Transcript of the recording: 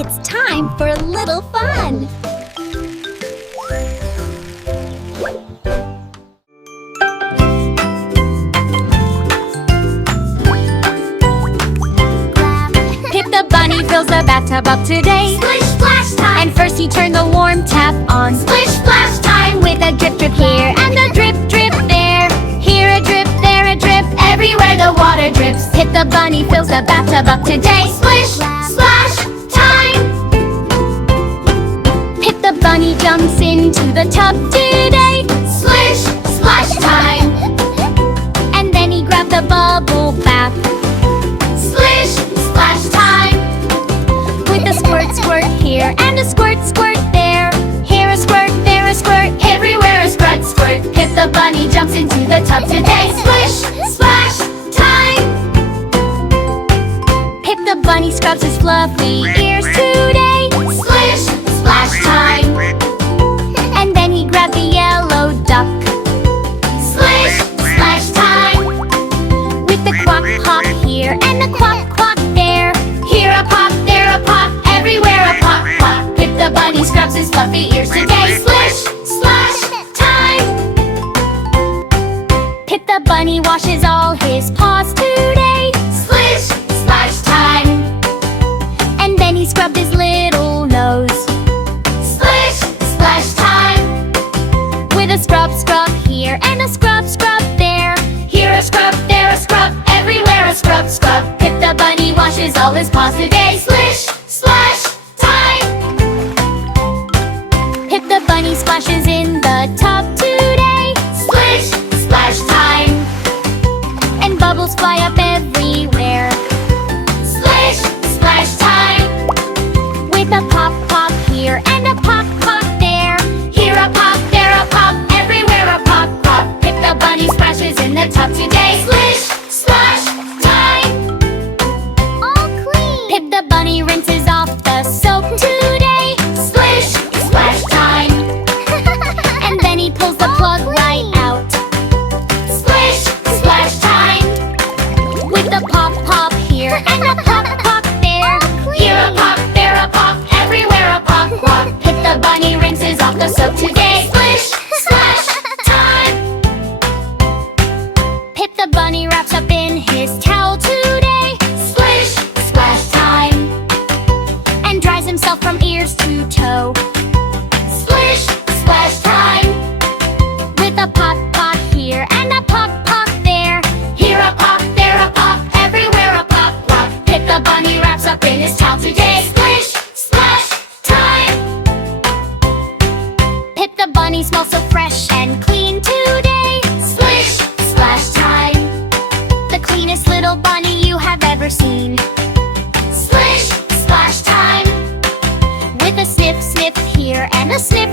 It's time for a little fun! Pip the Bunny fills the bathtub up today. Splish, splash time! And first he turned the warm tap on. Splish, splash time! With a drip, drip here and a drip, drip there. Here a drip, there a drip, Everywhere the water drips. Pip the Bunny fills the bathtub up today. Splish, splash time! Pip the Bunny jumps into the tub today. Splish, splash time! And then he grabbed the bubble bath. Splish, splash time! With a squirt, squirt here and a squirt, squirt there. Here a squirt, there a squirt, Everywhere a squirt, squirt. Pip the Bunny jumps into the tub today. Splish, splash time! Pip the Bunny scrubs his fluffy ears today. Splish, splash time! And then he grabbed the yellow duck. Splish, splash time! With the quack, quack here and a quack, quack there. Here a pop, there a pop, everywhere a pop, pop. Pip the Bunny scrubs his fluffy ears today. Splish, splash time! Pip the Bunny washes all his paws today. Splish, splash time! And then he scrubbed his little nose. Splish, splash time! With a scrub, scrub here and a scrub, scrub there. Here a scrub, there a scrub, everywhere a scrub, scrub. Pip the Bunny washes all his paws today. Splish, splash time! Pip the Bunny splashes in the tub today. Splish, splash time! And bubbles fly up everywhere. Splish, splash time! With a pop, pop here and a pop, pop there. Here a pop, there a pop, everywhere a pop, pop. Pip the Bunny splashes in the tub today. Splish, splash time! All clean! Pip the Bunny rinses off the soap today. Splish, splash time! And then he pulls the plug right out. Splish, splash time! With a pop, pop here and a pop, pop there. Here a pop, there a pop, everywhere a pop, pop. Pip the Bunny rinses off the soap today. Splish, splash time! Pip the Bunny wraps up in his towel today. Splish, splash time! And dries himself from ears to toe. Splish, splash time! With a pop, pop here and a pop, pop there. Here a pop, there a pop, everywhere a pop, pop. Pip the Bunny wraps up in his towel today. Splish, splash time! Pip the Bunny smells so fresh and clean today. Splish, splash time! The cleanest little bunny you have ever seen. Splish, splash time! With a sniff, sniff here and a sniff,